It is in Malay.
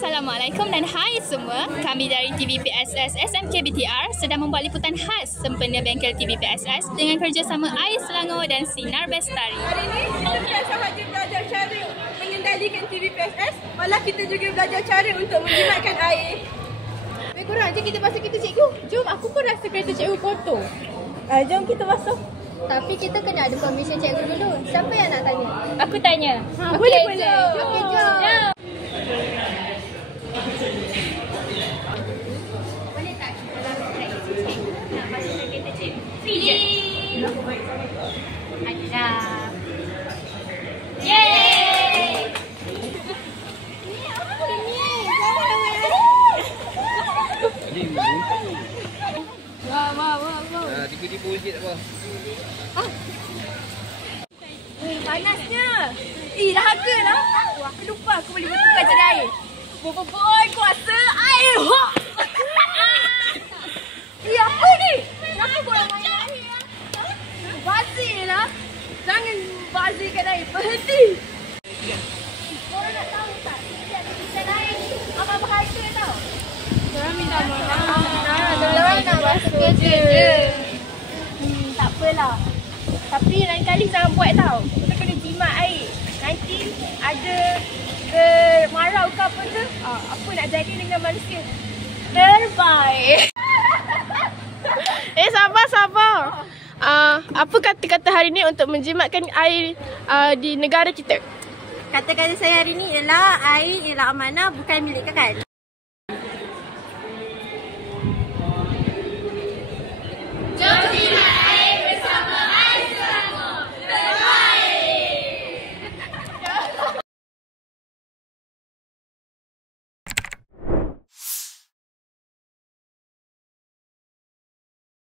Assalamualaikum dan hai semua. Kami dari TVPSS SMK BTR sedang membuat liputan khas sempena bengkel TVPSS dengan kerjasama Air Selangor dan Sinar Bestari. Hari ini kita bukan sahaja belajar cara mengendalikan TVPSS, malah kita juga belajar cara untuk menjimatkan air. Lebih kurang je kita basuh kita cikgu. Jom, aku pun rasa kereta cikgu kotor. Jom kita basuh. Tapi kita kena ada permission cikgu dulu. Siapa yang nak tanya? Aku tanya. Boleh. Okey, jom. Boleh tak kita lakukan cikgu nak basuhkan kereta cikgu? Free. Ada. Yeay! Wah. Tiba-tiba je tak apa. Panasnya. Dahaga lah. Aku lupa aku boleh bertukar jadi air. Boy, kuasa air. Apa ni? Kenapa korang main air? Bazir lah. Jangan bazirkan air. Berhenti. Korang nak tahu tak? Setiap tulisan air ni apa harga tau? Korang minta maaf. Orang nak basuh kerja je. Tak apalah. Tapi lain kali jangan buat tau. Kita kena jimat air. Nanti ada kemarau ke apa ke, apa nak jadi dengan manusia. Terbaik. Sabar. Apa kata-kata hari ni untuk menjimatkan air di negara kita? Kata-kata saya hari ni ialah air ialah amanah bukan milik kakak.